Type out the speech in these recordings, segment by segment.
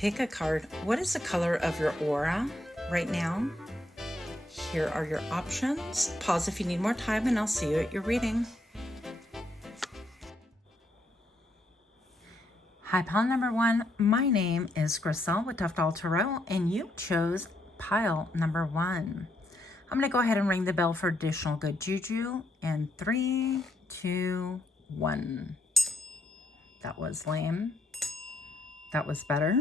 Pickacard. What is the color of your aura right now? Here are your options. Pause if you need more time and I'll see you at your reading. Hi, pile number one. My name is Griselle with Toughdolltarot and you chose pile number one. I'm going to go ahead and ring the bell for additional good juju in 3, 2, 1. That was lame. That was better.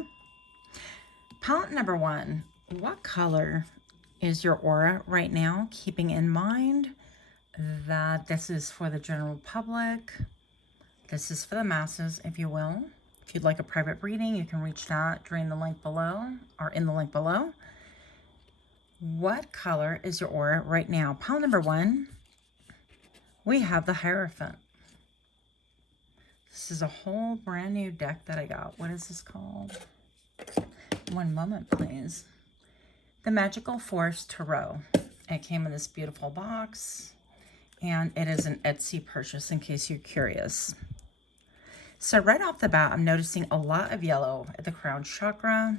Pile number one, what color is your aura right now? Keeping in mind that this is for the general public. This is for the masses, if you will. If you'd like a private reading, you can reach that during the link below or in the link below. What color is your aura right now? Pile number one, we have the Hierophant. This is a whole brand new deck that I got. What is this called? One moment, please. The Magical Force Tarot. It came in this beautiful box, and it is an Etsy purchase in case you're curious. So right off the bat, I'm noticing a lot of yellow at the crown chakra.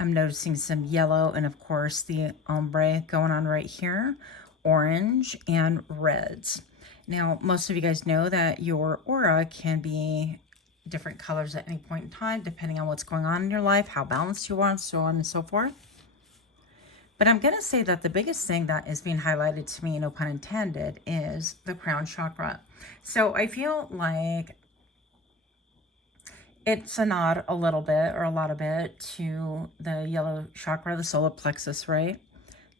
I'm noticing some yellow and, of course, the ombre going on right here, orange and reds. Now, most of you guys know that your aura can be different colors at any point in time, depending on what's going on in your life, how balanced you are, and so on and so forth. But I'm going to say that the biggest thing that is being highlighted to me, no pun intended, is the crown chakra. So I feel like it's a nod a little bit or a lot of it to the yellow chakra, the solar plexus, right?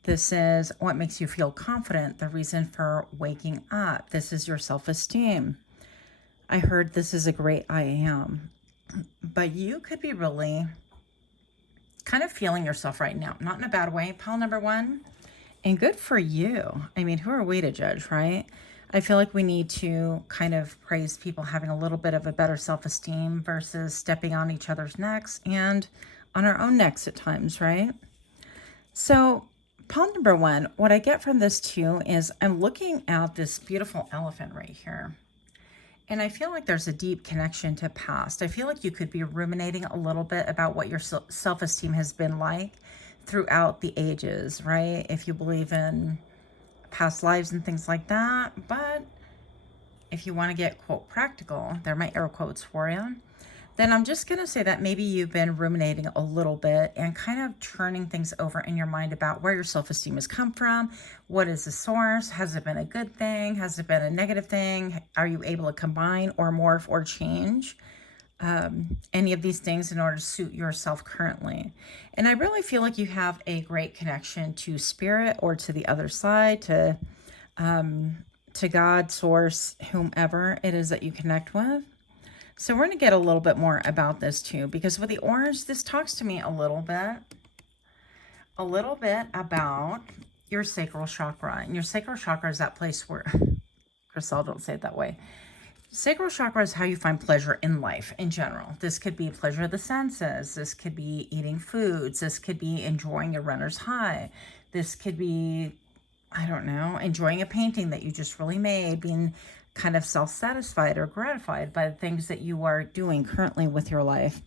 This is what makes you feel confident, the reason for waking up. This is your self-esteem. I heard this is a great I am. But you could be really kind of feeling yourself right now. Not in a bad way, pile number one. And good for you. I mean, who are we to judge, right? I feel like we need to kind of praise people having a little bit of a better self-esteem versus stepping on each other's necks and on our own necks at times, right? So pile number one, what I get from this too is I'm looking at this beautiful elephant right here. And I feel like there's a deep connection to past. I feel like you could be ruminating a little bit about what your self-esteem has been like throughout the ages, right? If you believe in past lives and things like that. But if you want to get, quote, practical, they're my air quotes for you, then I'm just going to say that maybe you've been ruminating a little bit and kind of turning things over in your mind about where your self-esteem has come from. What is the source? Has it been a good thing? Has it been a negative thing? Are you able to combine or morph or change any of these things in order to suit yourself currently? And I really feel like you have a great connection to spirit or to the other side, to God, source, whomever it is that you connect with. So we're going to get a little bit more about this too, because with the orange, this talks to me a little bit about your sacral chakra. And your sacral chakra is that place where, Griselle, don't say it that way. Sacral chakra is how you find pleasure in life in general. This could be pleasure of the senses. This could be eating foods. This could be enjoying a runner's high. This could be, I don't know, enjoying a painting that you just really made, being kind of self-satisfied or gratified by the things that you are doing currently with your life.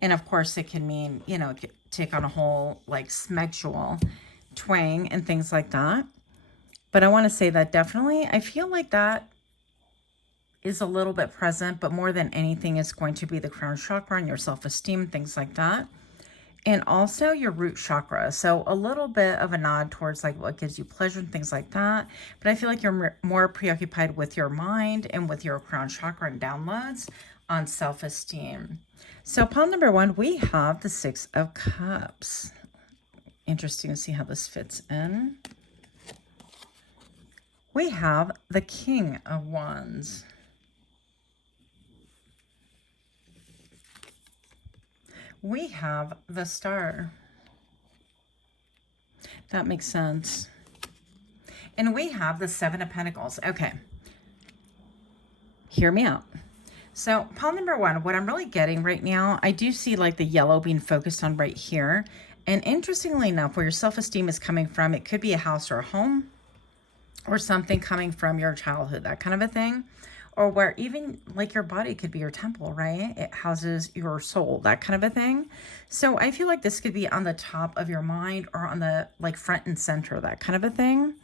And of course it can mean, you know, take on a whole like sexual twang and things like that. But I want to say that definitely, I feel like that is a little bit present, but more than anything is going to be the crown chakra and your self-esteem, things like that. And also your root chakra. So a little bit of a nod towards like what gives you pleasure and things like that. But I feel like you're more preoccupied with your mind and with your crown chakra and downloads on self-esteem. So pile number one, we have the Six of Cups. Interesting to see how this fits in. We have the King of Wands. We have the Star. That makes sense. And we have the Seven of Pentacles. Okay. Hear me out. So pile number one, what I'm really getting right now, I do see like the yellow being focused on right here. And interestingly enough, where your self-esteem is coming from, it could be a house or a home or something coming from your childhood, that kind of a thing. or where even like your body could be your temple, right? It houses your soul, that kind of a thing. So I feel like this could be on the top of your mind or on the like front and center, that kind of a thing.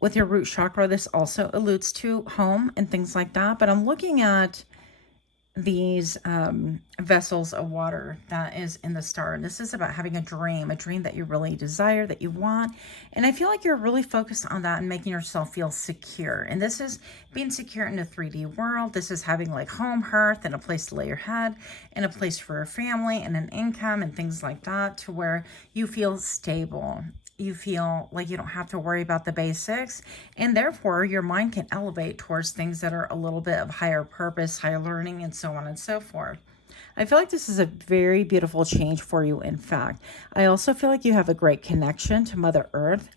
With your root chakra, this also alludes to home and things like that. But I'm looking at these vessels of water that is in the star. And this is about having a dream that you really desire, that you want. And I feel like you're really focused on that and making yourself feel secure. And this is being secure in a 3D world. This is having like home, hearth, and a place to lay your head, and a place for a family and an income and things like that, to where you feel stable. You feel like you don't have to worry about the basics, and therefore your mind can elevate towards things that are a little bit of higher purpose, higher learning, and so on and so forth. I feel like this is a very beautiful change for you. In fact, I also feel like you have a great connection to Mother Earth,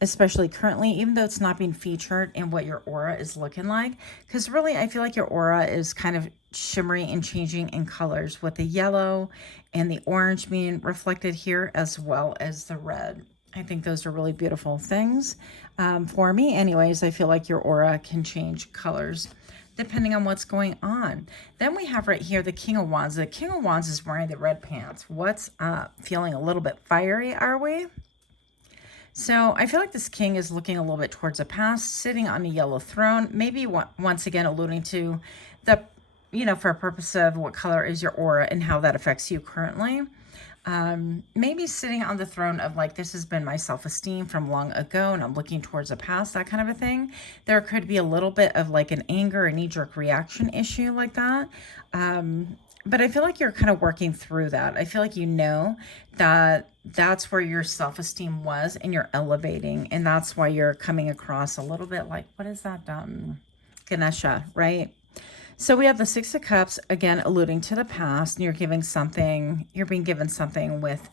especially currently, even though it's not being featured in what your aura is looking like. Because really, I feel like your aura is kind of shimmery and changing in colors, with the yellow and the orange being reflected here, as well as the red. I think those are really beautiful things. For me anyways, I feel like your aura can change colors depending on what's going on. Then we have right here the King of Wands. The King of Wands is wearing the red pants. What's up? Feeling a little bit fiery, are we? So I feel like this king is looking a little bit towards the past, sitting on a yellow throne, maybe once again alluding to the, for a purpose of what color is your aura and how that affects you currently. Maybe sitting on the throne of like, this has been my self-esteem from long ago and I'm looking towards the past, that kind of a thing. There could be a little bit of like an anger, a knee-jerk reaction issue like that. But I feel like you're kind of working through that. I feel like you know that that's where your self-esteem was and you're elevating. And that's why you're coming across a little bit like, what is that? Ganesha, right? So we have the Six of Cups, again, alluding to the past. And you're being given something with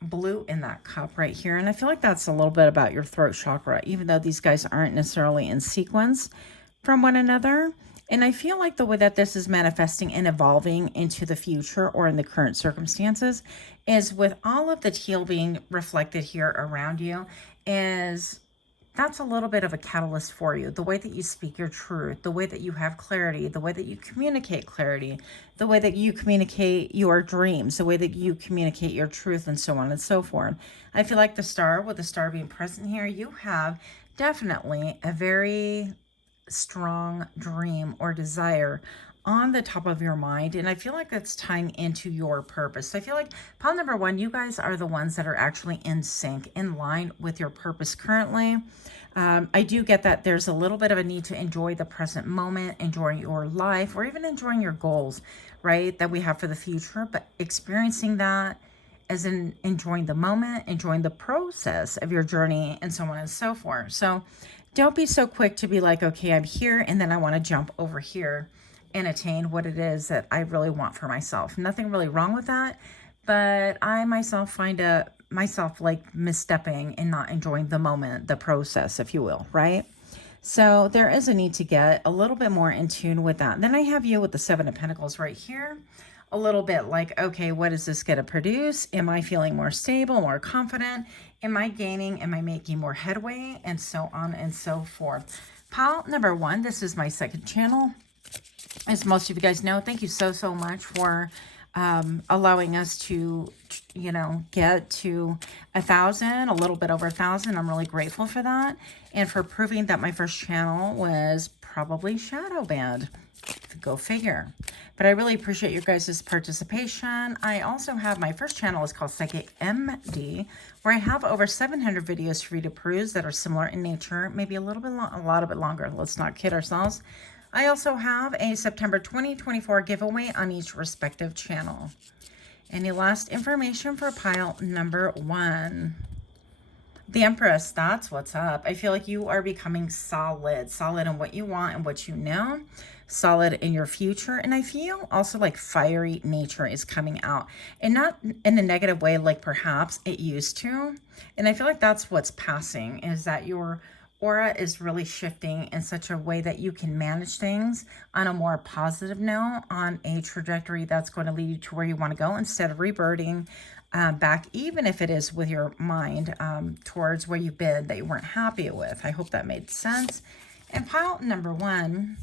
blue in that cup right here. And I feel like that's a little bit about your throat chakra, even though these guys aren't necessarily in sequence from one another. And I feel like the way that this is manifesting and evolving into the future or in the current circumstances is with all of the teal being reflected here around you, is that's a little bit of a catalyst for you. The way that you speak your truth, the way that you have clarity, the way that you communicate clarity, the way that you communicate your dreams, the way that you communicate your truth, and so on and so forth. I feel like the star, with the star being present here, you have definitely a very strong dream or desire on the top of your mind, and I feel like that's tying into your purpose. I feel like pile number one, you guys are the ones that are actually in sync, in line with your purpose currently. I do get that there's a little bit of a need to enjoy the present moment, enjoy your life, or even enjoying your goals, right, that we have for the future, but experiencing that as in enjoying the moment, enjoying the process of your journey, and so on and so forth. So don't be so quick to be like, okay, I'm here, and then I want to jump over here and attain what it is that I really want for myself. Nothing really wrong with that, but I myself find myself like misstepping and not enjoying the moment, the process, if you will, right? So there is a need to get a little bit more in tune with that. Then I have you with the Seven of Pentacles right here. A little bit like, okay, what is this going to produce? Am I feeling more stable, more confident? Am I gaining? Am I making more headway? And so on and so forth. Pile number one, this is my second channel. As most of you guys know, thank you so much for allowing us to, get to 1,000, a little bit over 1,000. I'm really grateful for that. And for proving that my first channel was probably shadow banned. Go figure. But I really appreciate your guys' participation. I also have my first channel is called PsychicMD, where I have over 700 videos for you to peruse that are similar in nature, maybe a little bit a lot of it longer. Let's not kid ourselves. I also have a September 2024 giveaway on each respective channel. Any last information for pile number one? The Empress, that's what's up. I feel like you are becoming solid in what you want and what you know, solid in your future. And I feel also like fiery nature is coming out, and not in a negative way like perhaps it used to. And I feel like that's what's passing, is that your aura is really shifting in such a way that you can manage things on a more positive note, on a trajectory that's going to lead you to where you want to go, instead of reverting back, even if it is with your mind, towards where you've been that you weren't happy with. I hope that made sense. And pile number 1,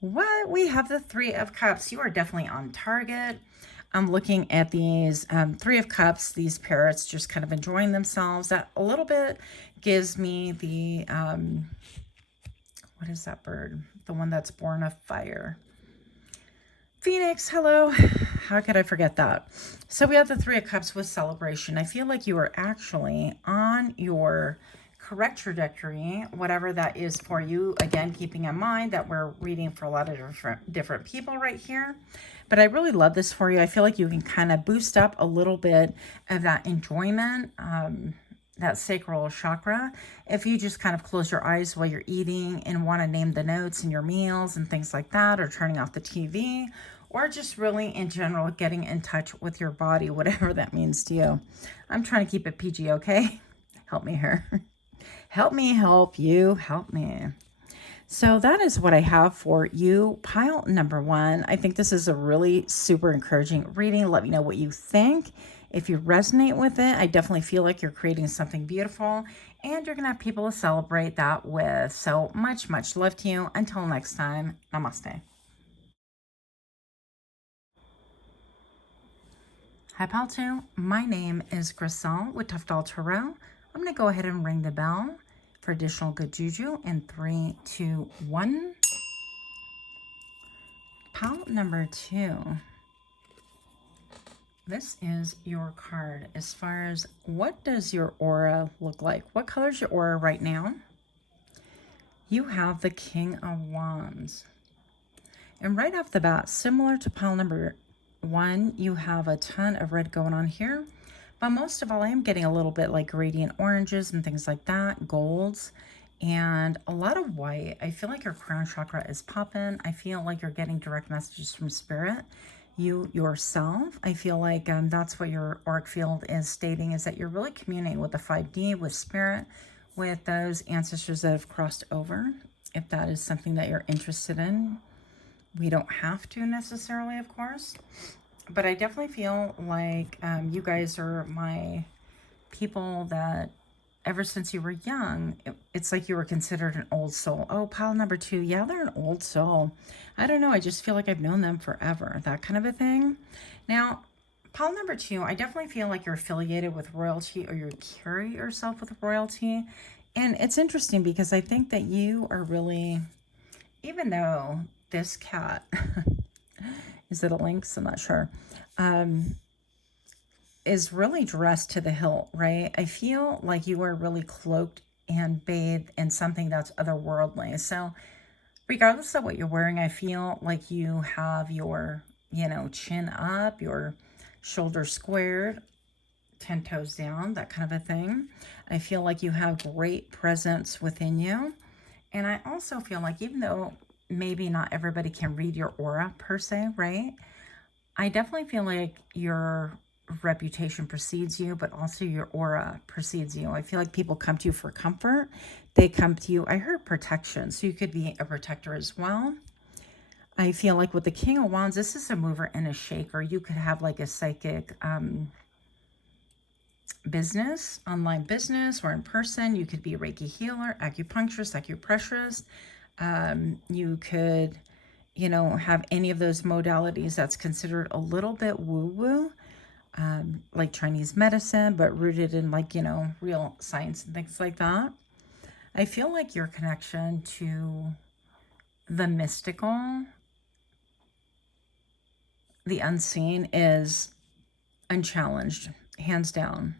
what? We have the Three of Cups. You are definitely on target. I'm looking at these Three of Cups, these parrots just kind of enjoying themselves. That a little bit gives me the, what is that bird? The one that's born of fire. Phoenix, hello. How could I forget that? So we have the Three of Cups with celebration. I feel like you are actually on your correct trajectory, whatever that is for you. Again, keeping in mind that we're reading for a lot of different people right here. But I really love this for you. I feel like you can kind of boost up a little bit of that enjoyment, that sacral chakra, if you just kind of close your eyes while you're eating and want to name the notes in your meals and things like that, or turning off the TV, or just really in general getting in touch with your body, whatever that means to you. I'm trying to keep it PG, okay? Help me here. Help me help you, help me. So that is what I have for you, pile number 1. I think this is a really super encouraging reading. Let me know what you think. If you resonate with it, I definitely feel like you're creating something beautiful and you're going to have people to celebrate that with. So much, much love to you. Until next time, namaste. Hi, pile 2. My name is Griselle with Toughdolltarot. I'm going to go ahead and ring the bell for additional good juju in 3, 2, 1. Pile number 2. This is your card as far as what does your aura look like? What color is your aura right now? You have the King of Wands. And right off the bat, similar to pile number 1, you have a ton of red going on here. But most of all, I am getting a little bit like radiant oranges and things like that, golds, and a lot of white. I feel like your crown chakra is popping. I feel like you're getting direct messages from spirit. You yourself, I feel like that's what your auric field is stating, is that you're really communicating with the 5D, with spirit, with those ancestors that have crossed over. If that is something that you're interested in, we don't have to necessarily, of course. But I definitely feel like you guys are my people that ever since you were young, it's like you were considered an old soul. Oh, pile number 2. Yeah, they're an old soul. I don't know. I just feel like I've known them forever. That kind of a thing. Now, pile number 2, I definitely feel like you're affiliated with royalty, or you carry yourself with royalty. And it's interesting because I think that you are really, even though this cat... is it a lynx? I'm not sure. Is really dressed to the hilt, right? I feel like you are really cloaked and bathed in something that's otherworldly. So regardless of what you're wearing, I feel like you have your, chin up, your shoulders squared, 10 toes down, that kind of a thing. I feel like you have great presence within you. And I also feel like even though maybe not everybody can read your aura per se, right? I definitely feel like your reputation precedes you, but also your aura precedes you. I feel like people come to you for comfort. They come to you, I heard protection, so you could be a protector as well. I feel like with the King of Wands, this is a mover and a shaker. You could have like a psychic business, online business, or in person. You could be a Reiki healer, acupuncturist, acupressurist. You could, have any of those modalities that's considered a little bit woo-woo, like Chinese medicine, but rooted in like, real science and things like that. I feel like your connection to the mystical, the unseen, is unchallenged, hands down.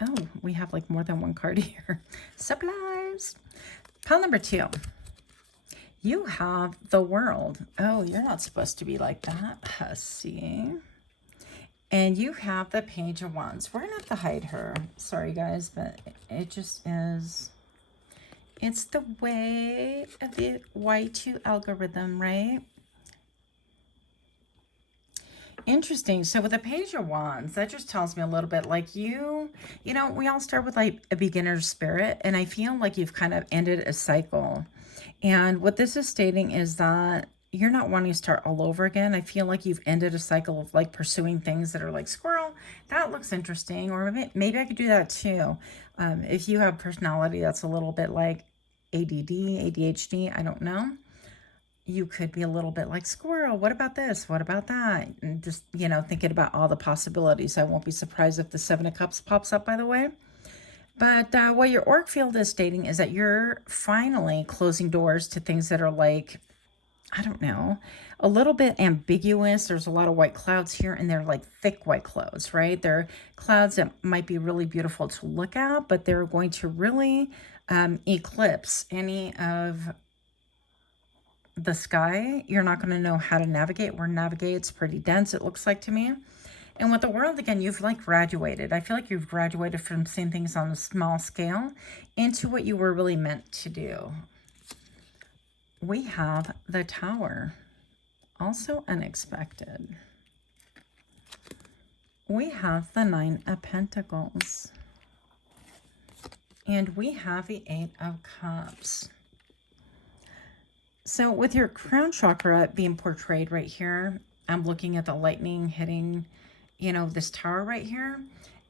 Oh, we have like more than one card here. Supplies. Pile number 2. You have the World. Oh, you're not supposed to be like that, hussy. And you have the Page of Wands. We're going to have to hide her. Sorry, guys, but it just is. It's the way of the Y2 algorithm, right? Interesting. So with the Page of Wands, that just tells me a little bit like we all start with like a beginner's spirit, and I feel like you've kind of ended a cycle. And what this is stating is that you're not wanting to start all over again. I feel like you've ended a cycle of like pursuing things that are like, squirrel, that looks interesting. Or maybe I could do that too. If you have personality that's a little bit like ADD, ADHD, I don't know. You could be a little bit like squirrel. What about this? What about that? And just, thinking about all the possibilities. I won't be surprised if the Seven of Cups pops up, by the way. But what your orc field is stating is that you're finally closing doors to things that are like, I don't know, a little bit ambiguous. There's a lot of white clouds here, and they're like thick white clouds, right? They're clouds that might be really beautiful to look at, but they're going to really eclipse any of the sky. You're not going to know how to navigate. Where navigate's pretty dense, it looks like to me. And with the world, again, you've like graduated. I feel like you've graduated from seeing things on a small scale into what you were really meant to do. We have the Tower, also unexpected. We have the Nine of Pentacles. And we have the Eight of Cups. So with your crown chakra being portrayed right here, I'm looking at the lightning hitting, this tower right here.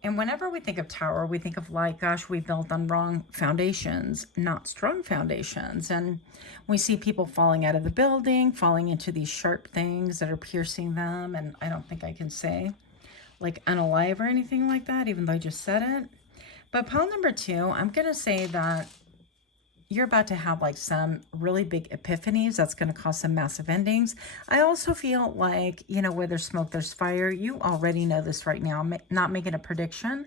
And whenever we think of tower, we think of like, gosh, we built on wrong foundations, not strong foundations. And we see people falling out of the building, falling into these sharp things that are piercing them. And I don't think I can say like unalive or anything like that, even though I just said it. But pile number 2, I'm going to say that you're about to have like some really big epiphanies that's going to cause some massive endings. I also feel like, where there's smoke, there's fire. You already know this right now. I'm not making a prediction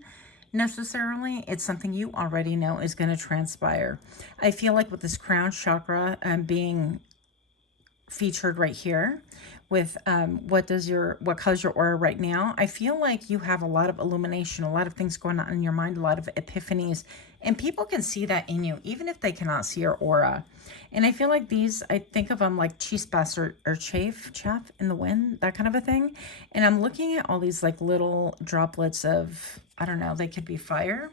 necessarily. It's something you already know is going to transpire. I feel like with this crown chakra being featured right here with what colors your aura right now, I feel like you have a lot of illumination, a lot of things going on in your mind, a lot of epiphanies, and people can see that in you, even if they cannot see your aura. And I feel like these, I think of them like chispas or chaff in the wind, that kind of a thing. And I'm looking at all these like little droplets of, I don't know, they could be fire.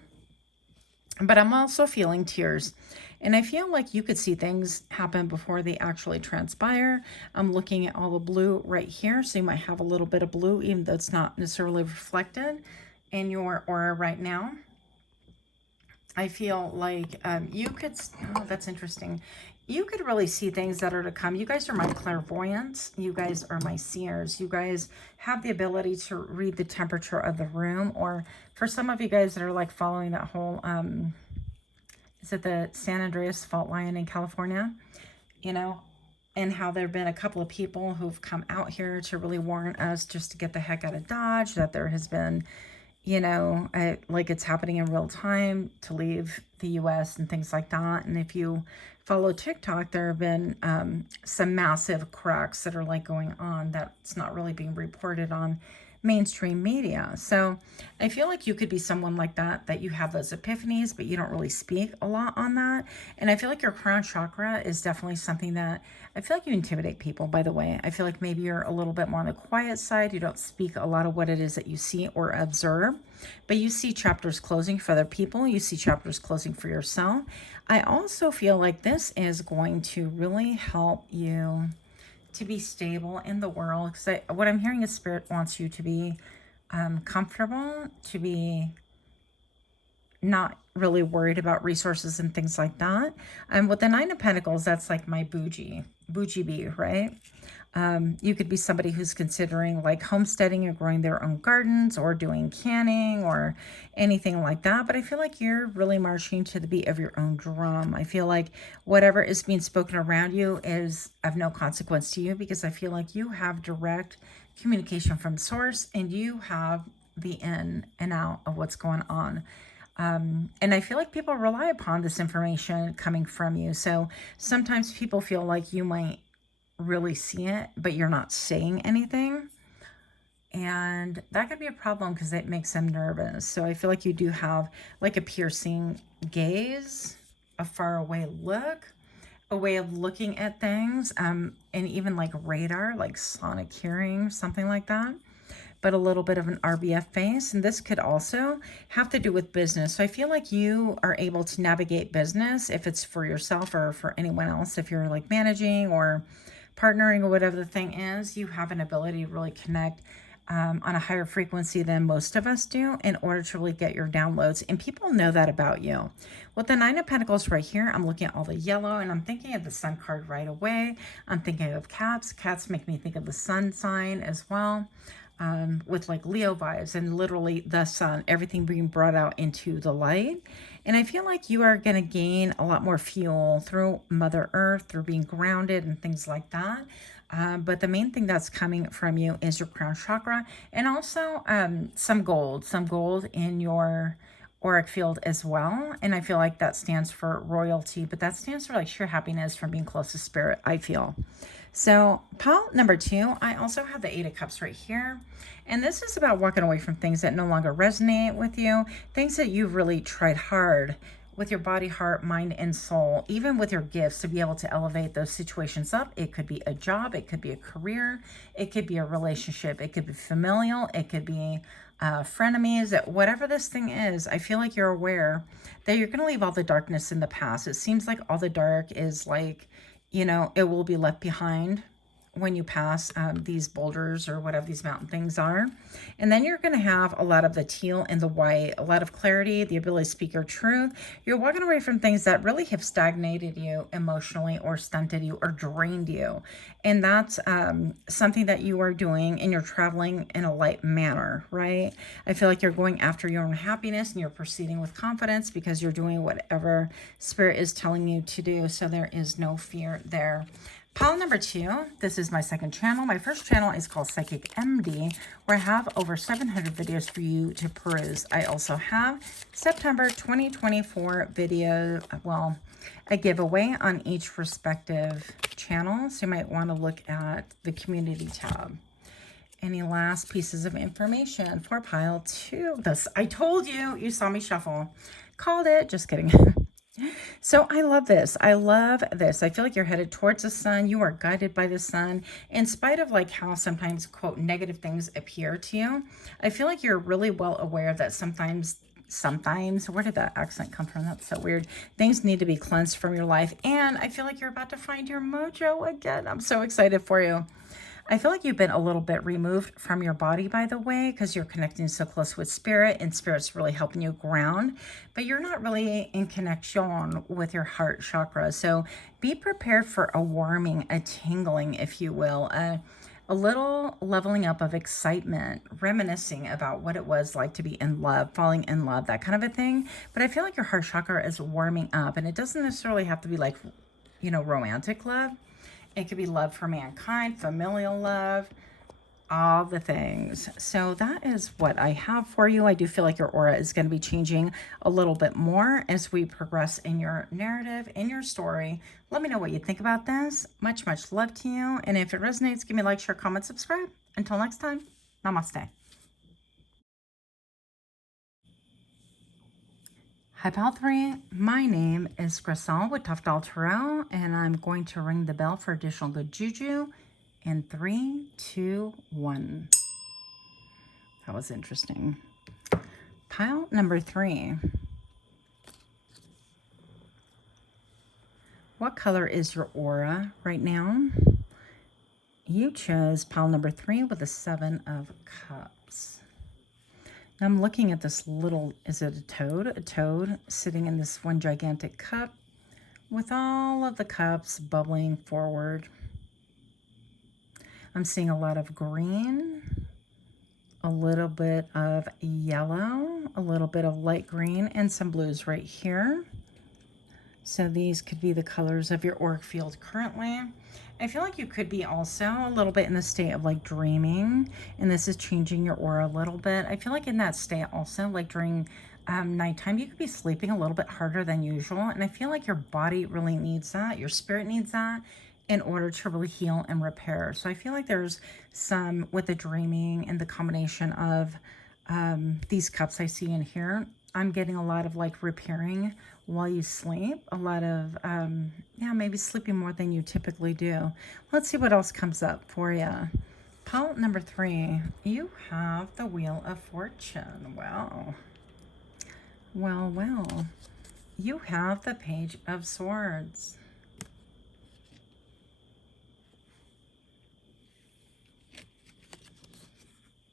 But I'm also feeling tears. And I feel like you could see things happen before they actually transpire. I'm looking at all the blue right here. So you might have a little bit of blue, even though it's not necessarily reflected in your aura right now. I feel like you could, oh, that's interesting. You could really see things that are to come. You guys are my clairvoyants. You guys are my seers. You guys have the ability to read the temperature of the room. Or for some of you guys that are like following that whole, is it the San Andreas fault line in California? And how there have been a couple of people who've come out here to really warn us just to get the heck out of Dodge, that there has been, like it's happening in real time to leave the U.S. and things like that. And if you follow TikTok, there have been some massive cracks that are like going on that's not really being reported on mainstream media. So I feel like you could be someone like that you have those epiphanies, but you don't really speak a lot on that. And I feel like your crown chakra is definitely something that I feel like you intimidate people, by the way. I feel like maybe you're a little bit more on the quiet side. You don't speak a lot of what it is that you see or observe, but you see chapters closing for other people. You see chapters closing for yourself. I also feel like this is going to really help you to be stable in the world, because what I'm hearing is Spirit wants you to be comfortable, to be not really worried about resources and things like that. With the Nine of Pentacles, that's like my bougie bee, right? You could be somebody who's considering like homesteading or growing their own gardens or doing canning or anything like that. But I feel like you're really marching to the beat of your own drum. I feel like whatever is being spoken around you is of no consequence to you, because I feel like you have direct communication from source and you have the in and out of what's going on. And I feel like people rely upon this information coming from you. So sometimes people feel like you might really see it, but you're not saying anything. And that could be a problem because it makes them nervous. So I feel like you do have like a piercing gaze, a faraway look, a way of looking at things, and even like radar, like sonic hearing, something like that. But a little bit of an RBF face. And this could also have to do with business. So I feel like you are able to navigate business, if it's for yourself or for anyone else. If you're like managing or partnering or whatever the thing is, you have an ability to really connect on a higher frequency than most of us do in order to really get your downloads. And people know that about you. With the Nine of Pentacles right here, I'm looking at all the yellow and I'm thinking of the Sun card right away. I'm thinking of cats. Cats make me think of the sun sign as well. With like Leo vibes and literally the sun, everything being brought out into the light. And I feel like you are going to gain a lot more fuel through Mother Earth, through being grounded and things like that. But the main thing that's coming from you is your crown chakra and also some gold in your auric field as well. And I feel like that stands for royalty, but that stands for like sheer happiness from being close to spirit, I feel. So pile number 2, I also have the 8 of Cups right here. And this is about walking away from things that no longer resonate with you, things that you've really tried hard with your body, heart, mind, and soul, even with your gifts to be able to elevate those situations up. It could be a job, it could be a career, it could be a relationship, it could be familial, it could be frenemies, whatever this thing is. I feel like you're aware that you're going to leave all the darkness in the past. It seems like all the dark is like, you know, it will be left behind when you pass these boulders or whatever these mountain things are. And then you're going to have a lot of the teal and the white, a lot of clarity, the ability to speak your truth. You're walking away from things that really have stagnated you emotionally or stunted you or drained you. And that's something that you are doing, and you're traveling in a light manner, right? I feel like you're going after your own happiness and you're proceeding with confidence because you're doing whatever spirit is telling you to do. So there is no fear there. Pile number 2, this is my second channel. My first channel is called PsychicMD, where I have over 700 videos for you to peruse. I also have September 2024 video, well, a giveaway on each respective channel. So you might want to look at the community tab. Any last pieces of information for pile 2? This, I told you, you saw me shuffle. Called it, just kidding. So I love this. I love this. I feel like you're headed towards the sun. You are guided by the sun. In spite of like how sometimes, quote, negative things appear to you, I feel like you're really well aware that sometimes, where did that accent come from? That's so weird. Things need to be cleansed from your life. And I feel like you're about to find your mojo again. I'm so excited for you. I feel like you've been a little bit removed from your body, by the way, because you're connecting so close with spirit, and spirit's really helping you ground, but you're not really in connection with your heart chakra. So be prepared for a warming, a tingling, if you will, a little leveling up of excitement, reminiscing about what it was like to be in love, falling in love, that kind of a thing. But I feel like your heart chakra is warming up, and it doesn't necessarily have to be like, you know, romantic love. It could be love for mankind, familial love, all the things. So that is what I have for you. I do feel like your aura is going to be changing a little bit more as we progress in your narrative, in your story. Let me know what you think about this. Much, much love to you. And if it resonates, give me a like, share, comment, subscribe. Until next time, namaste. Hi, Pal 3. My name is Grisel with Toughdolltarot, and I'm going to ring the bell for additional good juju in 3, 2, 1. That was interesting. Pile number 3. What color is your aura right now? You chose pile number 3 with the 7 of Cups. Now I'm looking at this little, is it a toad? A toad sitting in this one gigantic cup with all of the cups bubbling forward. I'm seeing a lot of green, a little bit of yellow, a little bit of light green, and some blues right here. So these could be the colors of your auric field currently. I feel like you could be also a little bit in the state of like dreaming, and this is changing your aura a little bit. I feel like in that state also, like during nighttime, you could be sleeping a little bit harder than usual. And I feel like your body really needs that. Your spirit needs that in order to really heal and repair. So I feel like there's some with the dreaming and the combination of these cups I see in here. I'm getting a lot of like repairing while you sleep, a lot of, yeah, maybe sleeping more than you typically do. Let's see what else comes up for you. Pile number 3, you have the Wheel of Fortune. Wow. Well, well, you have the Page of Swords.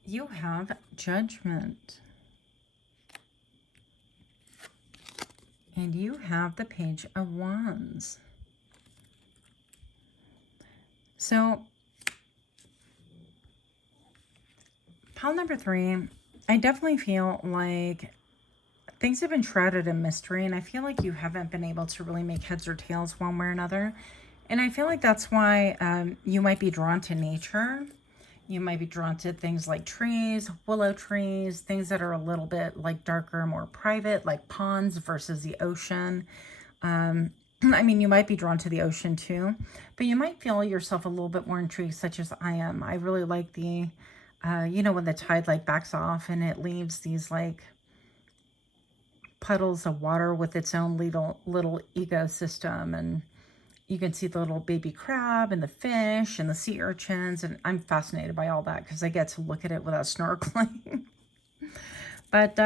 You have Judgment. And you have the Page of Wands. So, pile number 3, I definitely feel like things have been shrouded in mystery, and I feel like you haven't been able to really make heads or tails one way or another. And I feel like that's why you might be drawn to nature. You might be drawn to things like trees, willow trees, things that are a little bit like darker, more private, like ponds versus the ocean. I mean, you might be drawn to the ocean too, but you might feel yourself a little bit more intrigued, such as I am. I really like the, you know, when the tide like backs off and it leaves these like puddles of water with its own little ecosystem, and you can see the little baby crab and the fish and the sea urchins, and I'm fascinated by all that because I get to look at it without snorkeling. But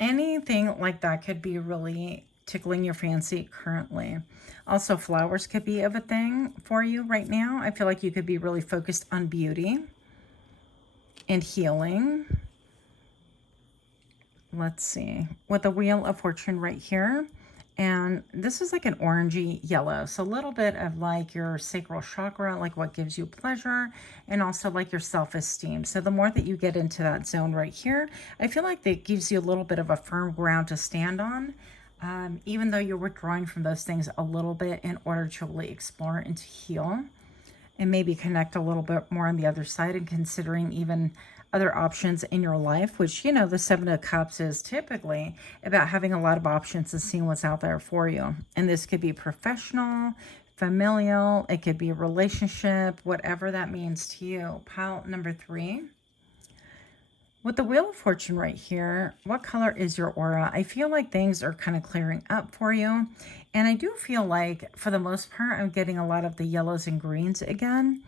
anything like that could be really tickling your fancy currently. Also, flowers could be of a thing for you right now. I feel like you could be really focused on beauty and healing. Let's see. With the Wheel of Fortune right here. And this is like an orangey yellow. So a little bit of like your sacral chakra, like what gives you pleasure, and also like your self-esteem. So the more that you get into that zone right here, I feel like that gives you a little bit of a firm ground to stand on, even though you're withdrawing from those things a little bit in order to really explore and to heal and maybe connect a little bit more on the other side, and considering even other options in your life, which, you know, the Seven of Cups is typically about having a lot of options and seeing what's out there for you. And this could be professional, familial, it could be a relationship, whatever that means to you. Pile number 3. With the Wheel of Fortune right here, what color is your aura? I feel like things are kind of clearing up for you. And I do feel like, for the most part, I'm getting a lot of the yellows and greens again.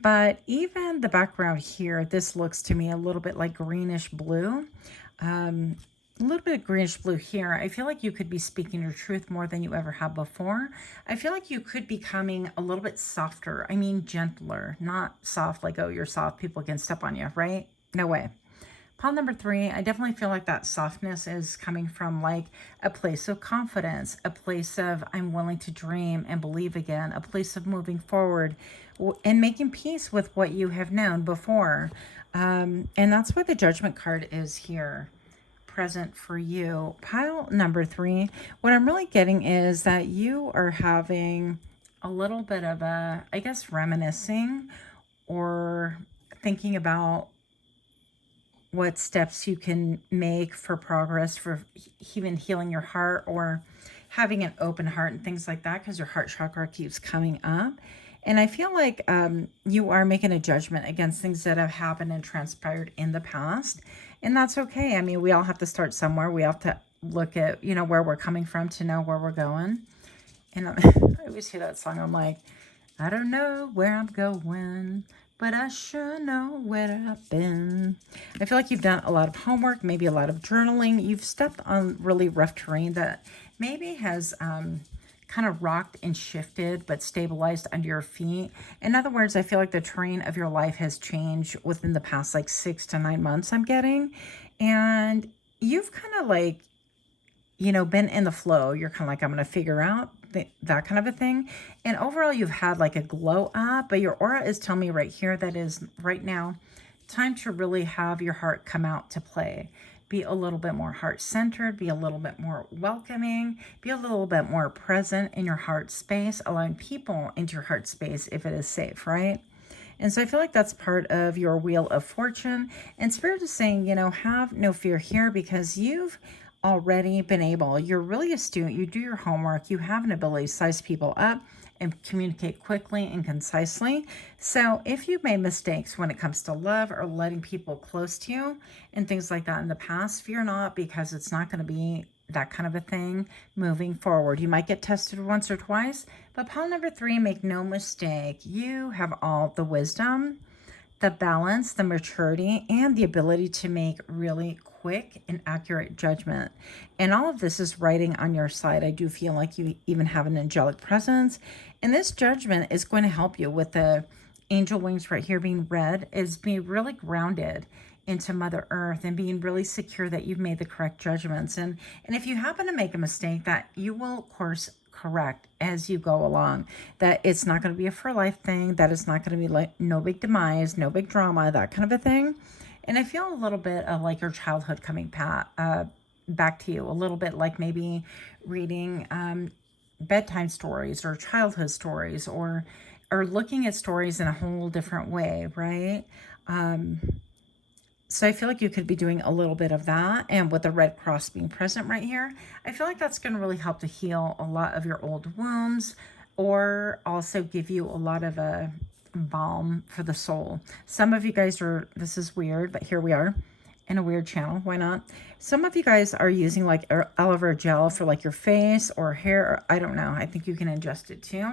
But even the background here, this looks to me a little bit like greenish blue. A little bit of greenish blue here. I feel like you could be speaking your truth more than you ever have before. I feel like you could be becoming a little bit softer. I mean, gentler, not soft like, oh, you're soft, people can step on you, right? No way. Pile number 3, I definitely feel like that softness is coming from like a place of confidence, a place of I'm willing to dream and believe again, a place of moving forward and making peace with what you have known before. And that's what the Judgment card is here, present for you. Pile number 3, what I'm really getting is that you are having a little bit of a, I guess, reminiscing or thinking about what steps you can make for progress, for even healing your heart or having an open heart and things like that, because your heart chakra keeps coming up. And I feel like you are making a judgment against things that have happened and transpired in the past. And that's okay. I mean, we all have to start somewhere. We have to look at, you know, where we're coming from to know where we're going. And I always hear that song. I'm like, I don't know where I'm going, but I sure know where I've been. I feel like you've done a lot of homework, maybe a lot of journaling. You've stepped on really rough terrain that maybe has kind of rocked and shifted, but stabilized under your feet. In other words, I feel like the terrain of your life has changed within the past like 6 to 9 months, I'm getting. And you've kind of like, you know, been in the flow. You're kind of like, I'm going to figure out that kind of a thing. And overall, you've had like a glow up, but your aura is telling me right here that is right now time to really have your heart come out to play. Be a little bit more heart-centered, be a little bit more welcoming, be a little bit more present in your heart space, allowing people into your heart space if it is safe, right? And so I feel like that's part of your Wheel of Fortune. And Spirit is saying, you know, have no fear here, because you've already been able, you're really astute, you do your homework, you have an ability to size people up and communicate quickly and concisely. So if you've made mistakes when it comes to love or letting people close to you and things like that in the past, fear not, because it's not going to be that kind of a thing moving forward. You might get tested once or twice, but pile number 3, make no mistake, you have all the wisdom, the balance, the maturity, and the ability to make really quick and accurate judgment. And all of this is writing on your side. I do feel like you even have an angelic presence. And this judgment is going to help you with the angel wings right here being red, is being really grounded into Mother Earth and being really secure that you've made the correct judgments. And if you happen to make a mistake, that you will, of course, correct as you go along. That it's not going to be a for life thing, that it's not going to be like no big demise, no big drama, that kind of a thing. And I feel a little bit of like your childhood coming back to you, a little bit like maybe reading bedtime stories or childhood stories, or looking at stories in a whole different way, right? So I feel like you could be doing a little bit of that. And with the Red Cross being present right here, I feel like that's going to really help to heal a lot of your old wounds, or also give you a lot of a balm for the soul. Some of you guys are, this is weird, but here we are in a weird channel. Why not? Some of you guys are using like aloe vera gel for like your face or hair. Or, I don't know. I think you can ingest it too.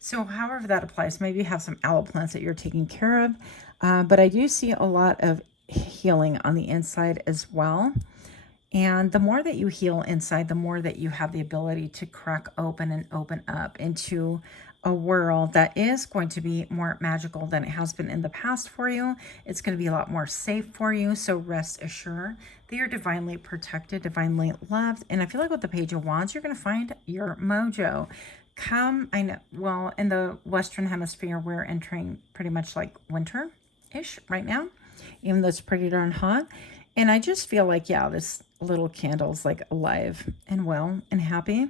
So however that applies, maybe you have some aloe plants that you're taking care of. But I do see a lot of healing on the inside as well. And the more that you heal inside, the more that you have the ability to crack open and open up into a world that is going to be more magical than it has been in the past for you. It's going to be a lot more safe for you. So rest assured that you're divinely protected, divinely loved. And I feel like with the Page of Wands, you're going to find your mojo. I know, well, in the Western Hemisphere, we're entering pretty much like winter-ish right now, even though it's pretty darn hot. And I just feel like, yeah, this little candle's like alive and well and happy.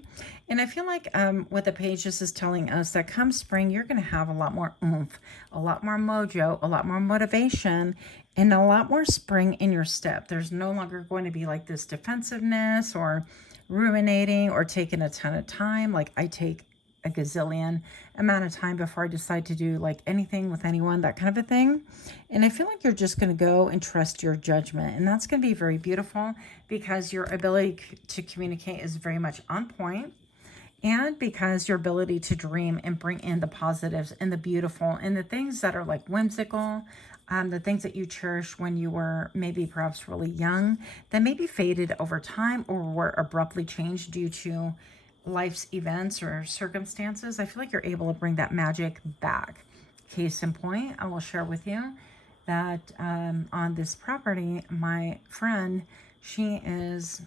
And I feel like what the page is telling us that come spring, you're going to have a lot more oomph, a lot more mojo, a lot more motivation, and a lot more spring in your step. There's no longer going to be like this defensiveness or ruminating or taking a ton of time. Like I take a gazillion amount of time before I decide to do like anything with anyone, that kind of a thing. And I feel like you're just going to go and trust your judgment. And that's going to be very beautiful because your ability to communicate is very much on point. And because your ability to dream and bring in the positives and the beautiful and the things that are like whimsical, the things that you cherished when you were maybe perhaps really young, that maybe faded over time or were abruptly changed due to life's events or circumstances. I feel like you're able to bring that magic back. Case in point, I will share with you that on this property, my friend, she is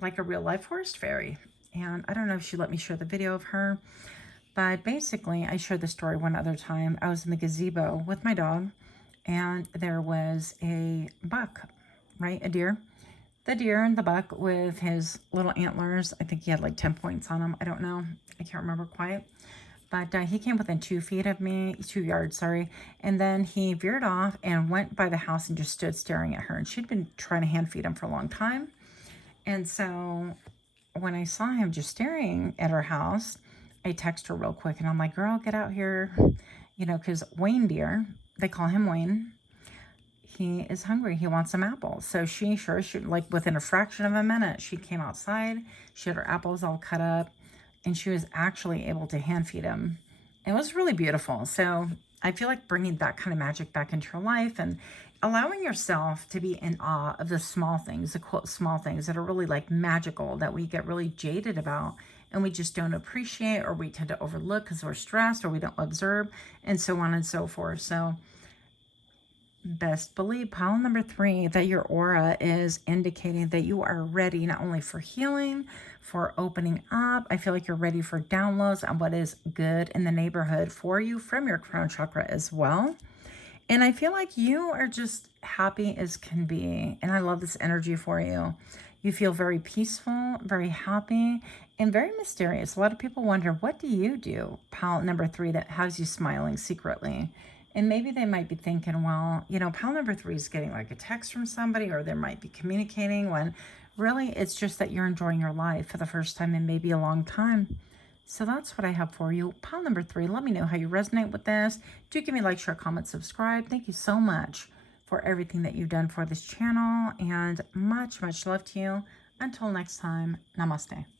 like a real life forest fairy. And I don't know if she let me share the video of her, but basically I shared the story one other time. I was in the gazebo with my dog and there was a buck, right? A deer. The deer and the buck with his little antlers. I think he had like 10 points on him. I don't know. I can't remember quite. But he came within 2 feet of me, 2 yards, sorry. And then he veered off and went by the house and just stood staring at her. And she'd been trying to hand feed him for a long time. And so when I saw him just staring at her house, I texted her real quick and I'm like, girl, get out here. You know, because Wayne deer, they call him Wayne. He is hungry. He wants some apples. So she like within a fraction of a minute, she came outside. She had her apples all cut up and she was actually able to hand feed him. It was really beautiful. So I feel like bringing that kind of magic back into your life and allowing yourself to be in awe of the small things, the quote small things that are really like magical, that we get really jaded about and we just don't appreciate, or we tend to overlook because we're stressed or we don't observe, and so on and so forth. So best believe, pile number 3, that your aura is indicating that you are ready not only for healing, for opening up. I feel like you're ready for downloads on what is good in the neighborhood for you from your crown chakra as well. And I feel like you are just happy as can be. And I love this energy for you. You feel very peaceful, very happy, and very mysterious. A lot of people wonder, what do you do, pile number 3, that has you smiling secretly? And maybe they might be thinking, well, you know, pile number 3 is getting like a text from somebody, or they might be communicating, when really it's just that you're enjoying your life for the first time in maybe a long time. So that's what I have for you. Pile number 3, let me know how you resonate with this. Do give me a like, share, comment, subscribe. Thank you so much for everything that you've done for this channel, and much, much love to you. Until next time, namaste.